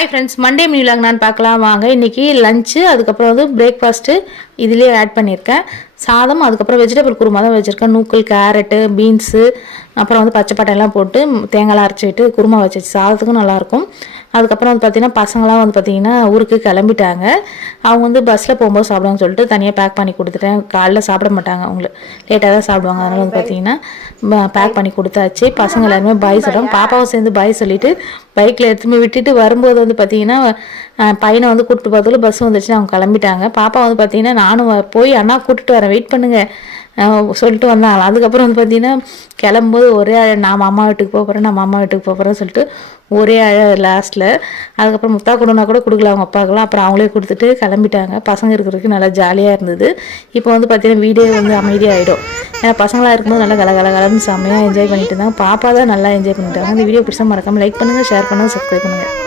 Hi friends, Monday மீலாக நான் பார்க்கலாம் வாங்க. இன்றைக்கி லஞ்சு, அதுக்கப்புறம் வந்து பிரேக்ஃபாஸ்ட்டு இதுலேயே ஆட் பண்ணியிருக்கேன். சாதம், அதுக்கப்புறம் வெஜிடபிள் குருமா தான் வச்சுருக்கேன். நூக்கல், கேரட்டு, பீன்ஸு, அப்புறம் வந்து பச்சை பட்டாணிலாம் போட்டு தேங்காய்லாம் அரைச்சி விட்டு குருமா வச்சிச்சு. சாதத்துக்கும் நல்லாயிருக்கும். அதுக்கப்புறம் வந்து பார்த்திங்கன்னா பசங்களாம் வந்து பார்த்திங்கன்னா ஊருக்கு கிளம்பிட்டாங்க. அவங்க வந்து பஸ்ஸில் போகும்போது சாப்பிடுவாங்கன்னு சொல்லிட்டு தனியாக பேக் பண்ணி கொடுத்துட்டேன். காலைல சாப்பிட மாட்டாங்க, அவங்களுக்கு லேட்டாக தான் சாப்பிடுவாங்க. அதனால் வந்து பார்த்திங்கன்னா பேக் பண்ணி கொடுத்தாச்சு. பசங்க எல்லாருமே பாய் சொல்கிறாங்க. பாப்பாவும் சேர்ந்து பாய் சொல்லிவிட்டு பைக்கில் எடுத்துமே விட்டுட்டு வரும்போது வந்து பார்த்திங்கன்னா பையனை வந்து கூப்பிட்டு பார்த்தாலும் பஸ் வந்துடுச்சு, அவங்க கிளம்பிட்டாங்க. பாப்பா வந்து பார்த்திங்கன்னா நானும் போய் அண்ணா கூப்பிட்டு வரேன், வெயிட் பண்ணுங்கள் சொல்லிட்டு வந்தாங்க. அதுக்கப்புறம் வந்து பார்த்திங்கன்னா கிளம்பும்போது ஒரே நான் அம்மா வீட்டுக்கு போகிறேன், நம்ம அம்மா வீட்டுக்கு போகிறேன்னு சொல்லிட்டு ஒரே லாஸ்ட்டில். அதுக்கப்புறம் முத்தா கொடுனா கூட கொடுக்கல அவங்க அப்பாவுக்குலாம். அப்புறம் அவங்களே கொடுத்துட்டு கிளம்பிட்டாங்க. பசங்க இருக்கிறதுக்கு நல்லா ஜாலியாக இருந்தது. இப்போ வந்து பார்த்திங்கன்னா வீடே வந்து அமைதியாகிடும். ஏன்னா பசங்களாக இருக்கும்போது நல்லா கலகலன்னு செம்மையாக என்ஜாய் பண்ணிட்டு இருந்தாங்க. பாப்பா தான் நல்லா என்ஜாய் பண்ணிட்டாங்க. இந்த வீடியோ பிடிச்சா மறக்காமல் லைக் பண்ணுங்கள், ஷேர் பண்ணுங்கள், சப்ஸ்கிரைப் பண்ணுங்கள்.